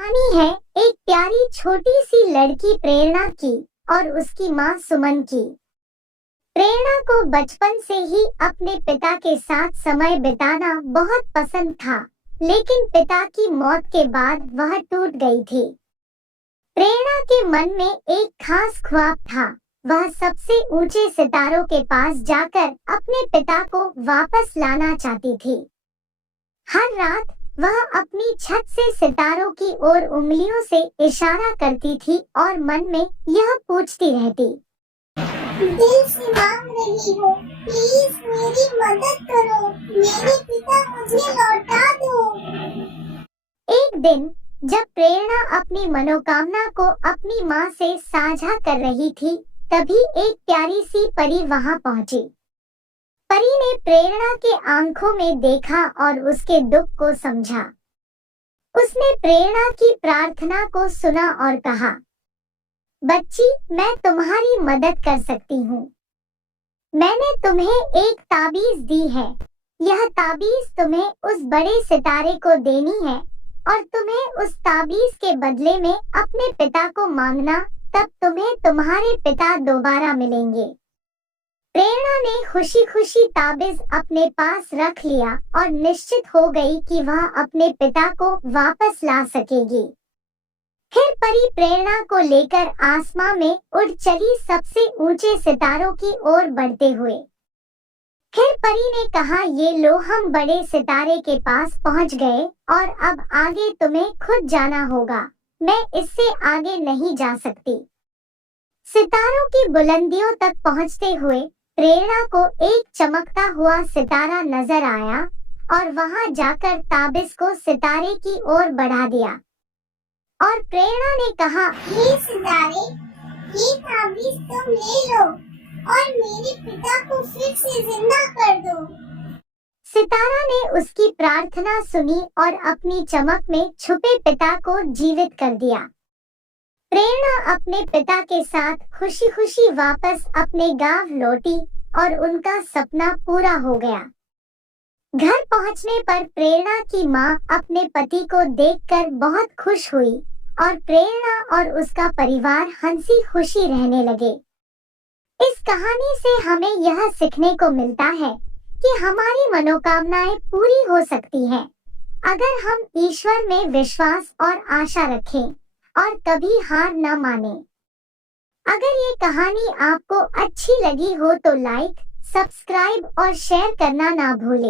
कहानी है एक प्यारी छोटी सी लड़की प्रेरणा की और उसकी माँ सुमन की। प्रेरणा को बचपन से ही अपने पिता के साथ समय बिताना बहुत पसंद था, लेकिन पिता की मौत के बाद वह टूट गई थी। प्रेरणा के मन में एक खास ख्वाब था। वह सबसे ऊंचे सितारों के पास जाकर अपने पिता को वापस लाना चाहती थी। हर रात वह अपनी छत से सितारों की ओर उंगलियों से इशारा करती थी और मन में यह पूछती रहती, दिल से मांग रही हूँ, प्लीज मेरी मदद करो, मेरे पिता मुझे लौटा दो। एक दिन जब प्रेरणा अपनी मनोकामना को अपनी माँ से साझा कर रही थी, तभी एक प्यारी सी परी वहां पहुंची। परी ने प्रेरणा के आंखों में देखा और उसके दुख को समझा। उसने प्रेरणा की प्रार्थना को सुना और कहा, बच्ची, मैं तुम्हारी मदद कर सकती हूँ। मैंने तुम्हें एक ताबीज दी है। यह ताबीज तुम्हें उस बड़े सितारे को देनी है और तुम्हें उस ताबीज के बदले में अपने पिता को मांगना, तब तुम्हें तुम्हारे पिता दोबारा मिलेंगे। प्रेरणा ने खुशी खुशी ताबीज अपने पास रख लिया और निश्चित हो गई कि वह अपने पिता को वापस ला सकेगी। फिर परी प्रेरणा को लेकर आसमां में उड़ चली, सबसे ऊंचे सितारों की ओर बढ़ते हुए। फिर परी ने कहा, ये लो, हम बड़े सितारे के पास पहुंच गए और अब आगे तुम्हें खुद जाना होगा। मैं इससे आगे नहीं जा सकती। सितारों की बुलंदियों तक पहुंचते हुए प्रेरणा को एक चमकता हुआ सितारा नजर आया और वहां जाकर ताबीज को सितारे की ओर बढ़ा दिया और प्रेरणा ने कहा, हे सितारे, ये ताबीज तुम ले लो और मेरे पिता को फिर से जिंदा कर दो। सितारा ने उसकी प्रार्थना सुनी और अपनी चमक में छुपे पिता को जीवित कर दिया। प्रेरणा अपने पिता के साथ खुशी खुशी वापस अपने गांव लौटी और उनका सपना पूरा हो गया। घर पहुंचने पर प्रेरणा की मां अपने पति को देखकर बहुत खुश हुई और प्रेरणा और उसका परिवार हंसी खुशी रहने लगे। इस कहानी से हमें यह सीखने को मिलता है कि हमारी मनोकामनाएं पूरी हो सकती हैं, अगर हम ईश्वर में विश्वास और आशा रखें और कभी हार न माने। अगर ये कहानी आपको अच्छी लगी हो तो लाइक, सब्सक्राइब और शेयर करना ना भूलें।